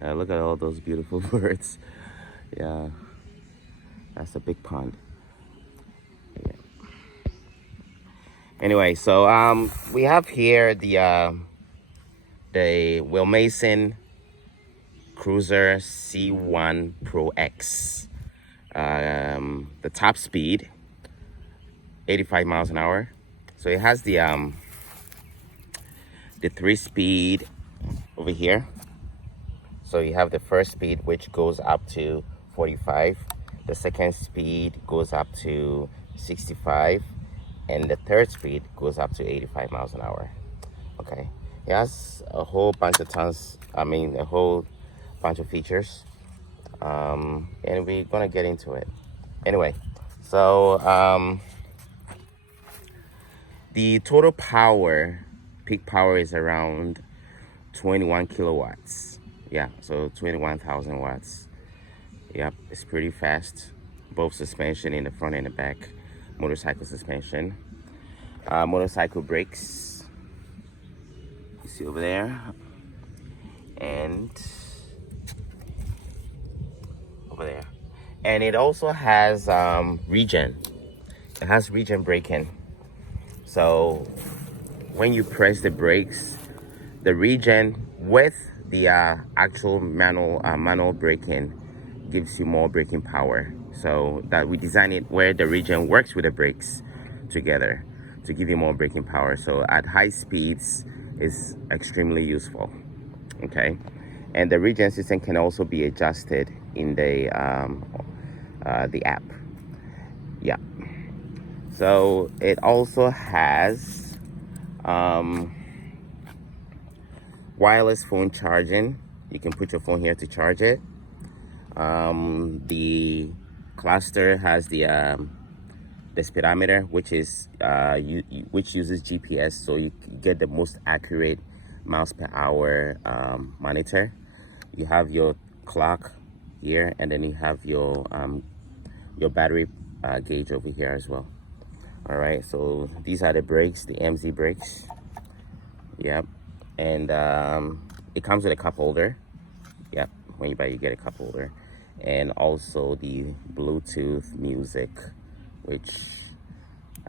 Look at all those beautiful birds. Yeah, that's a big pond. Yeah. Anyway, so we have here the Wilmason Cruiser C1 Pro X. The top speed 85 miles an hour. So it has the 3-speed over here. So you have the first speed, which goes up to 45. The second speed goes up to 65. And the third speed goes up to 85 miles an hour. Okay. It has a whole bunch of a whole bunch of features. And we're going to get into it. Anyway, so the total power, peak power is around 21 kilowatts. Yeah, so 21,000 watts. Yep, it's pretty fast. Both suspension in the front and the back. Motorcycle suspension. Motorcycle brakes. You see over there. And over there. And it also has regen. It has regen braking. So when you press the brakes, the regen with the actual manual braking gives you more braking power. So that we design it where the regen works with the brakes together to give you more braking power. So at high speeds is extremely useful. Okay, and the regen system can also be adjusted in the app. Yeah. So it also has wireless phone charging. You can put your phone here to charge it. The cluster has the speedometer, which is which uses GPS, so you get the most accurate miles per hour monitor. You have your clock here, and then you have your battery gauge over here as well. All right, so these are the brakes, the MZ brakes. Yep. And it comes with a cup holder. Yep, when you buy, you get a cup holder. And also the Bluetooth music, which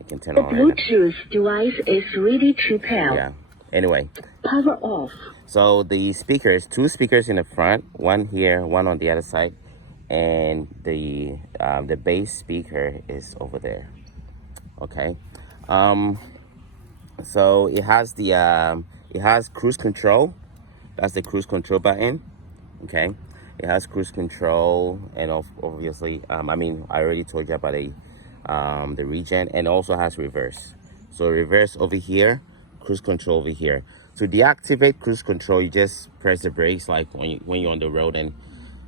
I can turn on. The Bluetooth device is ready to pair. Yeah. Anyway. Power off. So the speakers, 2 speakers in the front, one here, one on the other side, and the bass speaker is over there. Okay. So it has it has cruise control. That's the cruise control button. Okay, it has cruise control, and obviously I already told you about the regen, and also has reverse. So reverse over here, cruise control over here. To deactivate cruise control, you just press the brakes, like when you're on the road and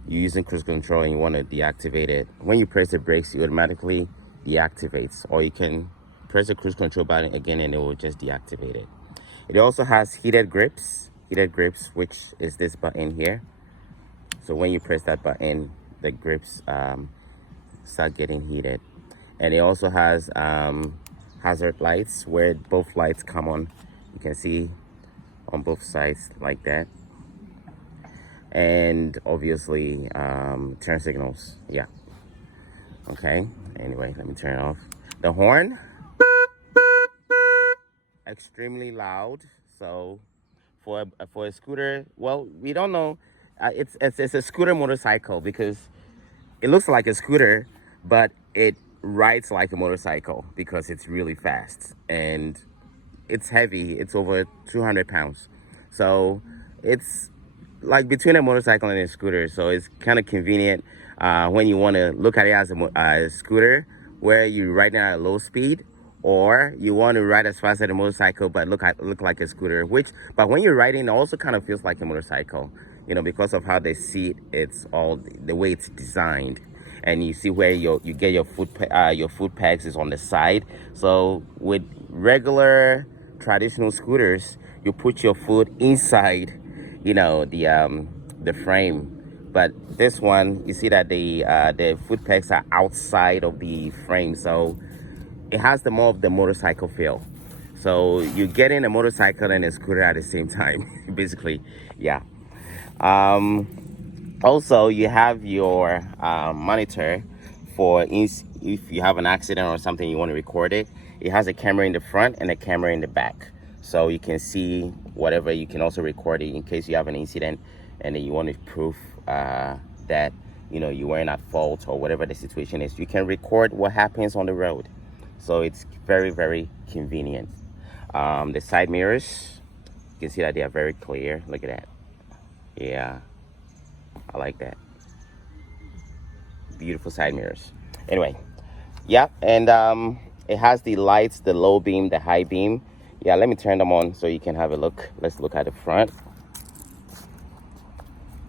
you're using cruise control and you want to deactivate it. When you press the brakes, it automatically deactivates, or you can press the cruise control button again and it will just deactivate it. It also has heated grips, which is this button here. So when you press that button, the grips start getting heated. And it also has hazard lights, where both lights come on. You can see on both sides like that. And obviously turn signals. Yeah. Okay, anyway, let me turn it off. The horn, extremely loud. So for a scooter, well, we don't know. It's a scooter motorcycle because it looks like a scooter, but it rides like a motorcycle because it's really fast and it's heavy. It's over 200 pounds. So it's like between a motorcycle and a scooter. So it's kind of convenient when you want to look at it as a scooter, where you ride at a low speed, or you want to ride as fast as a motorcycle but look like a scooter. But when you're riding, it also kind of feels like a motorcycle, because of how they seat. It's all the way it's designed, and you see where you get your foot pegs is on the side. So with regular traditional scooters, you put your foot inside, the frame. But this one, you see that the foot pegs are outside of the frame, so it has more of the motorcycle feel. So you get in a motorcycle and a scooter at the same time, basically. Yeah. Also, you have your monitor for if you have an accident or something you want to record it. It has a camera in the front and a camera in the back, so you can see whatever. You can also record it in case you have an incident and then you want to prove that you weren't at fault or whatever the situation is. You can record what happens on the road, so it's very, very convenient. The side mirrors, you can see that they are very clear. Look at that. Yeah, I like that. Beautiful side mirrors. Anyway, yeah, and it has the lights, the low beam, the high beam. Yeah, let me turn them on so you can have a look. Let's look at the front.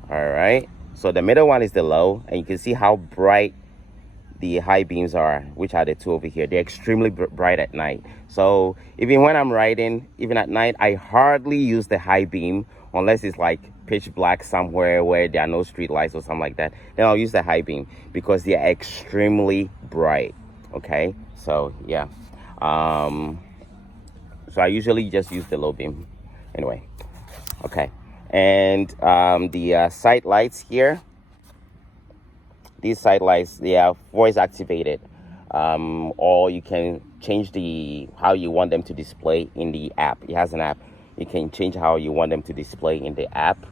All right, so the middle one is the low, and you can see how bright the high beams are, which are the two over here. They're extremely bright at night. So even when I'm riding, even at night, I hardly use the high beam unless it's like pitch black somewhere where there are no street lights or something like that. Then I'll use the high beam because they are extremely bright. Okay, so yeah. So I usually just use the low beam. Anyway, okay. And the side lights here, these side lights, they are voice activated, or you can change how you want them to display in the app. It has an app. You can change how you want them to display in the app.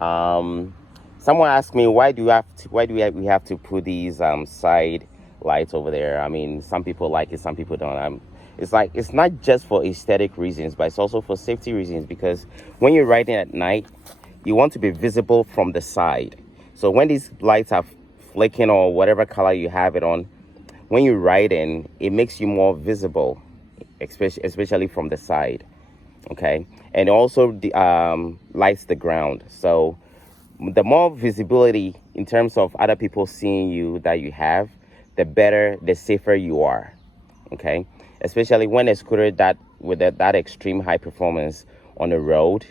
Someone asked me, why do we have to put these side lights over there? I mean, some people like it, some people don't. It's not just for aesthetic reasons, but it's also for safety reasons, because when you're riding at night, you want to be visible from the side. So when these lights are flicking or whatever color you have it on, when you ride in, it makes you more visible, especially from the side. Okay, and also the lights the ground. So the more visibility in terms of other people seeing you that you have, the better, the safer you are. Okay, especially when a scooter with that extreme high performance on the road,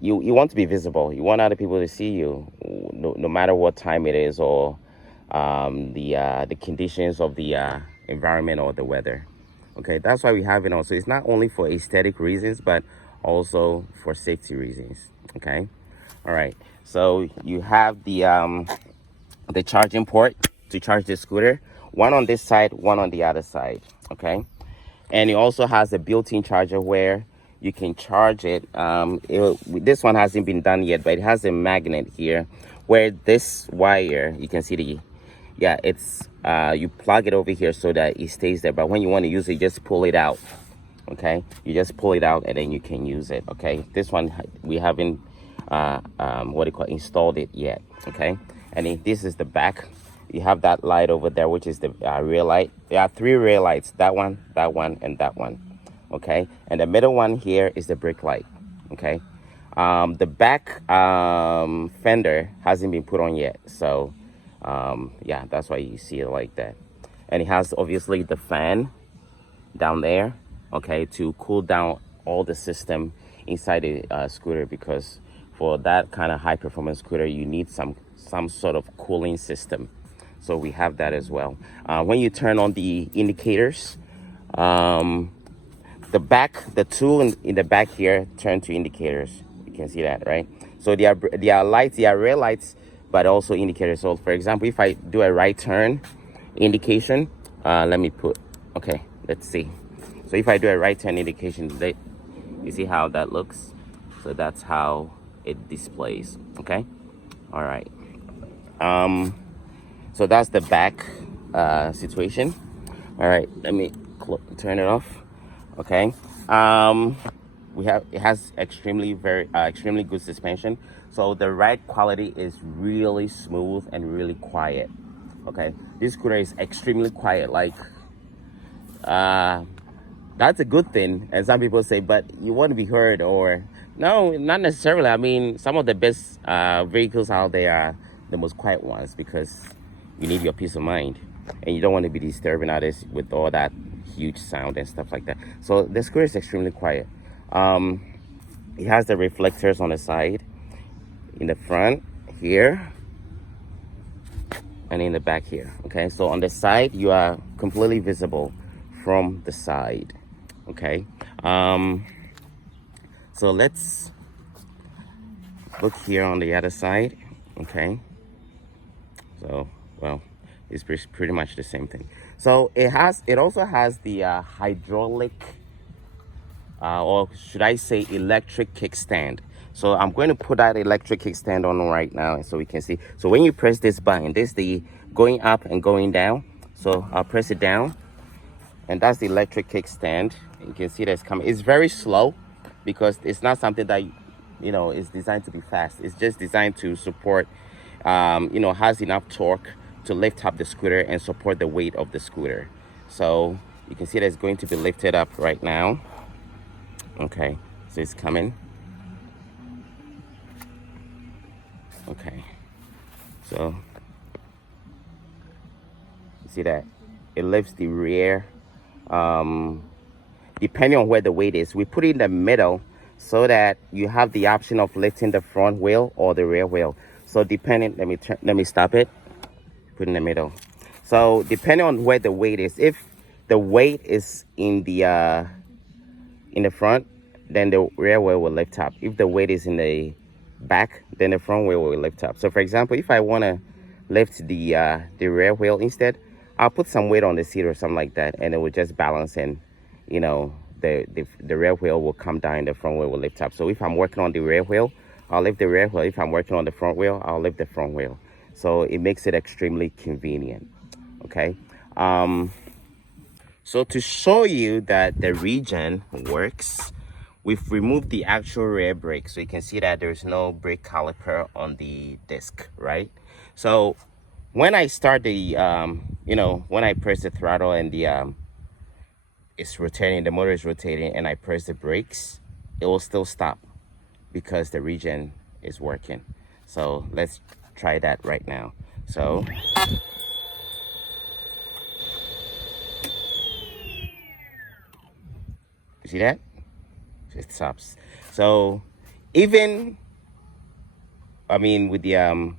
you want to be visible. You want other people to see you, no matter what time it is, or the conditions of the environment or the weather. Okay, that's why we have it on. So it's not only for aesthetic reasons, but also for safety reasons. Okay, all right. So you have the charging port to charge the scooter, one on this side, one on the other side. Okay, and it also has a built-in charger where you can charge it. This one hasn't been done yet, but it has a magnet here where this wire, you can see it's you plug it over here so that it stays there, but when you want to use it, you just pull it out. Okay, you just pull it out and then you can use it. Okay, this one we haven't installed it yet. Okay, and then this is the back. You have that light over there, which is the rear light. There are 3 rear lights, that one, and that one. Okay, and the middle one here is the brake light. Okay, the back fender hasn't been put on yet, so yeah, that's why you see it like that. And it has obviously the fan down there, okay, to cool down all the system inside the scooter, because for that kind of high performance scooter you need some sort of cooling system. So we have that as well. When you turn on the indicators, the tool in the back here turn to indicators. You can see that, right? So they are lights, they are rear lights, but also indicators. So for example, if I do a right turn indication, okay, let's see. So if I do a right turn indication, you see how that looks? So that's how it displays. Okay, all right. So that's the back situation. All right, let me turn it off. Okay, it has extremely good suspension, so the ride quality is really smooth and really quiet. Okay, this scooter is extremely quiet, like that's a good thing. And some people say, but you want to be heard, or no, not necessarily. I mean, some of the best vehicles out there are the most quiet ones, because you need your peace of mind and you don't want to be disturbing others with all that huge sound and stuff like that. So the scooter is extremely quiet. It has the reflectors on the side, in the front here, and in the back here. Okay, so on the side you are completely visible from the side. Okay, so let's look here on the other side. Okay, So, well, it's pretty much the same thing. So it also has the hydraulic, or should I say electric kickstand. So I'm going to put that electric kickstand on right now so we can see. So when you press this button, this is the going up and going down. So I'll press it down, and that's the electric kickstand. You can see that's coming. It's very slow because it's not something that is designed to be fast. It's just designed to support, has enough torque to lift up the scooter and support the weight of the scooter. So you can see that it's going to be lifted up right now. Okay, so it's coming. Okay, so you see that it lifts the rear, depending on where the weight is. We put it in the middle so that you have the option of lifting the front wheel or the rear wheel. So depending, let me stop it, put in the middle. So depending on where the weight is, if the weight is in the front, then the rear wheel will lift up. If the weight is in the back, then the front wheel will lift up. So for example, if I want to lift the rear wheel instead, I'll put some weight on the seat or something like that, and it will just balance, and the rear wheel will come down, the front wheel will lift up. So if I'm working on the rear wheel, I'll lift the rear wheel. If I'm working on the front wheel, I'll lift the front wheel. So it makes it extremely convenient. Okay. So to show you that the Regen works, we've removed the actual rear brake. So you can see that there's no brake caliper on the disc, right? So when I start the, when I press the throttle and the, it's rotating, the motor is rotating, and I press the brakes, it will still stop because the Regen is working. So let's try that right now. So you see that? It stops. So even, with the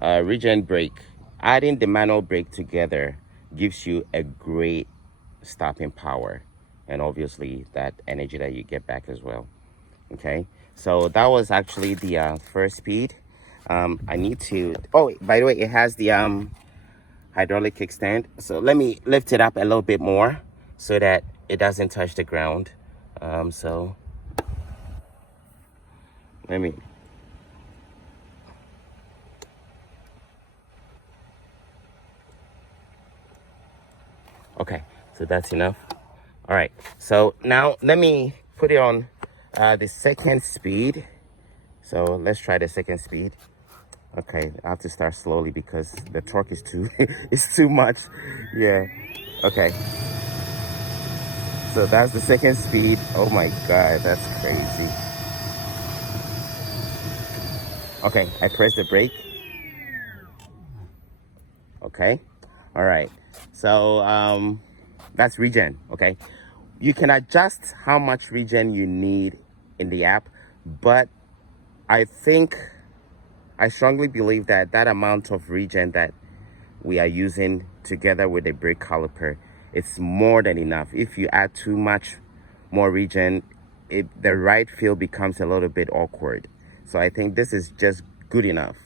Regen brake, adding the manual brake together gives you a great stopping power, and obviously that energy that you get back as well. Okay, so that was actually the first speed. I need to, oh, by the way, it has the hydraulic kickstand. So let me lift it up a little bit more so that it doesn't touch the ground. So let me, okay, so that's enough. All right, so now let me put it on the second speed. So let's try the second speed. Okay, I have to start slowly because the torque is too it's too much. Yeah. Okay, so that's the second speed. Oh my god, that's crazy. Okay, I press the brake. Okay, all right, so that's Regen. Okay, you can adjust how much Regen you need in the app, but I strongly believe that that amount of Regen that we are using together with the brake caliper, it's more than enough. If you add too much more Regen, the right feel becomes a little bit awkward. So I think this is just good enough.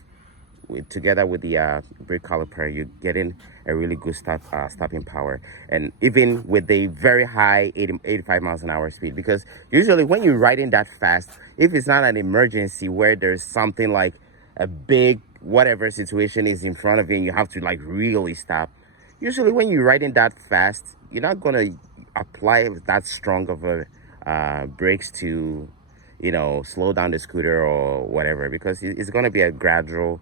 Together with the brake caliper, you're getting a really good stopping power, and even with the very high 85 miles an hour speed, because usually when you're riding that fast, if it's not an emergency where there's something like a big whatever situation is in front of you and you have to like really stop, usually when you're riding that fast, you're not going to apply that strong of a brakes to slow down the scooter or whatever, because it's going to be a gradual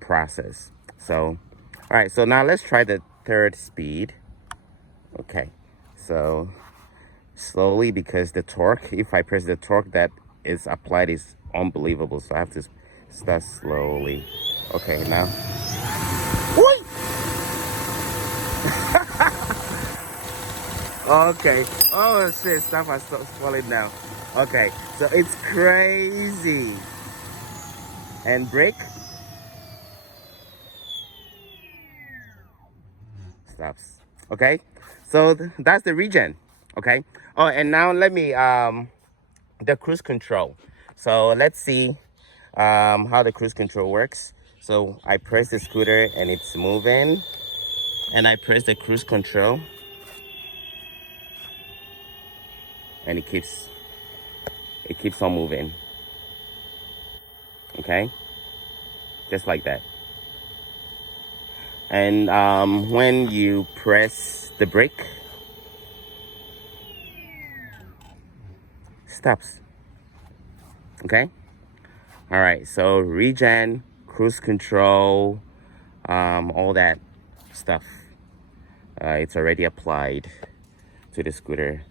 process. So all right, so now let's try the third speed. Okay, so slowly, because the torque, if I press the torque that is applied is unbelievable, so I have to start slowly. Okay, now okay, oh shit, stuff has falling down. Okay, so it's crazy. And brake stops. Okay, so that's the Regen. Okay, oh, and now let me the cruise control. So let's see how the cruise control works. So I press the scooter and it's moving, and I press the cruise control and it keeps on moving. Okay, just like that. And when you press the brake, stops. Okay. All right. So regen, cruise control, all that stuff. It's already applied to the scooter.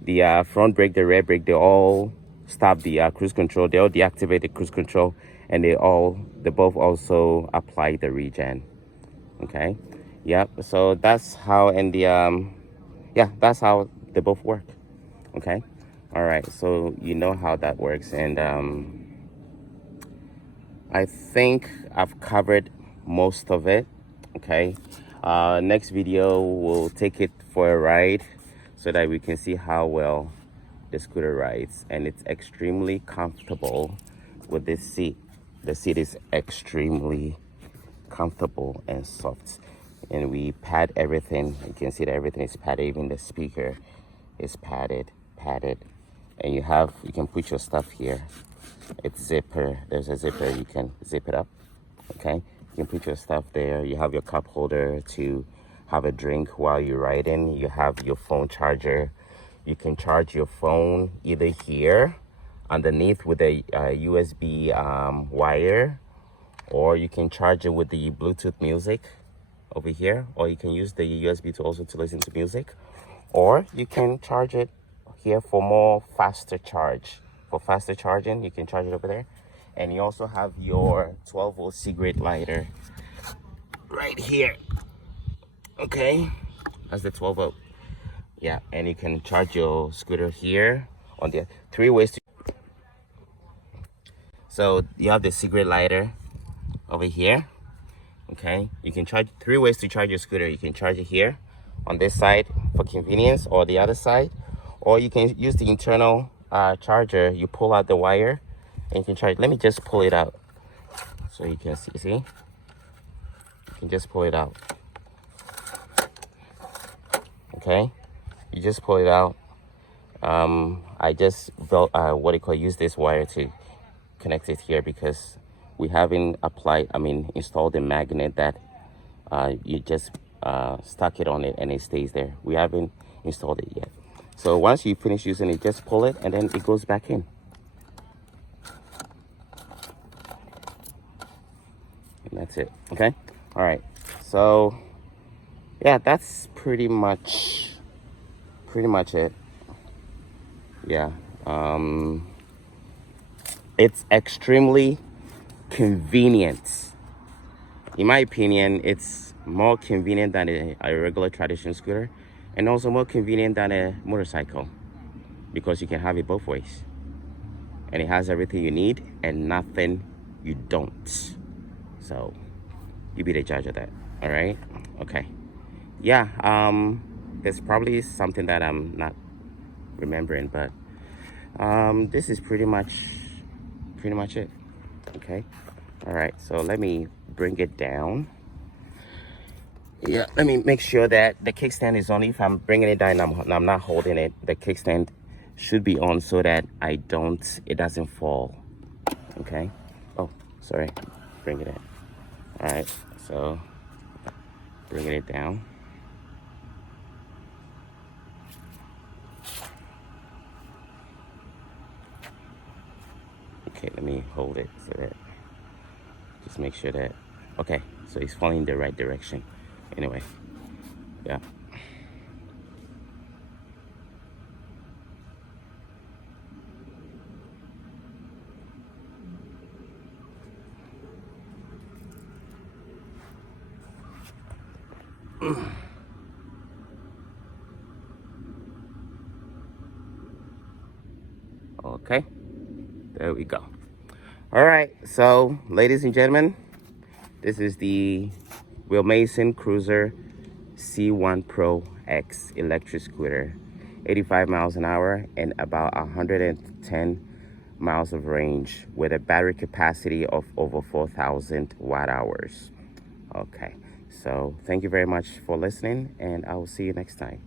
The front brake, the rear brake, they all stop the cruise control. They all deactivate the cruise control, and they both also apply the regen. Okay. Yep. So that's how, and yeah, that's how they both work. Okay. All right. So you know how that works, and I think I've covered most of it. Okay. Next video we'll take it for a ride so that we can see how well the scooter rides, and it's extremely comfortable with this seat. The seat is extremely comfortable and soft, and we pad everything. You can see that everything is padded. Even the speaker is padded, and you can put your stuff here. It's zipper. There's a zipper. You can zip it up. Okay, you can put your stuff there. You have your cup holder to have a drink while you're riding. You have your phone charger. You can charge your phone either here underneath with a USB wire, or you can charge it with the Bluetooth music over here, or you can use the USB to listen to music, or you can charge it here for more faster charge. For faster charging, you can charge it over there. And you also have your 12-volt cigarette lighter right here. Okay, that's the 12-volt. Yeah, and you can charge your scooter here on the 3 ways to. So you have the cigarette lighter over here. Okay, you can charge 3 ways to charge your scooter. You can charge it here on this side for convenience, or the other side, or you can use the internal charger. You pull out the wire and you can charge. Let me just pull it out so you can see. You can just pull it out. Okay, you just pull it out. I just use this wire to connect it here, because we haven't installed a magnet that you just stuck it on it and it stays there. We haven't installed it yet. So once you finish using it, just pull it and then it goes back in. And that's it. Okay. All right. So yeah, that's pretty much it. Yeah. It's extremely convenient. In my opinion, it's more convenient than a regular traditional scooter, and also more convenient than a motorcycle, because you can have it both ways, and it has everything you need and nothing you don't. So you be the judge of that. All right. Okay. Yeah. There's probably something that I'm not remembering, but this is pretty much it. Okay. All right. So let me bring it down. Yeah, let me make sure that the kickstand is on. If I'm bringing it down and I'm not holding it, the kickstand should be on so that it doesn't fall. Okay. Oh, sorry. Bring it in. All right. So bringing it down. Okay, let me hold it so that, just make sure that, okay, so it's falling in the right direction. Anyway, yeah. Okay, there we go. All right, so ladies and gentlemen, this is the Will Mason Cruiser C1 Pro X electric scooter, 85 miles an hour and about 110 miles of range with a battery capacity of over 4,000 watt hours. Okay, so thank you very much for listening, and I will see you next time.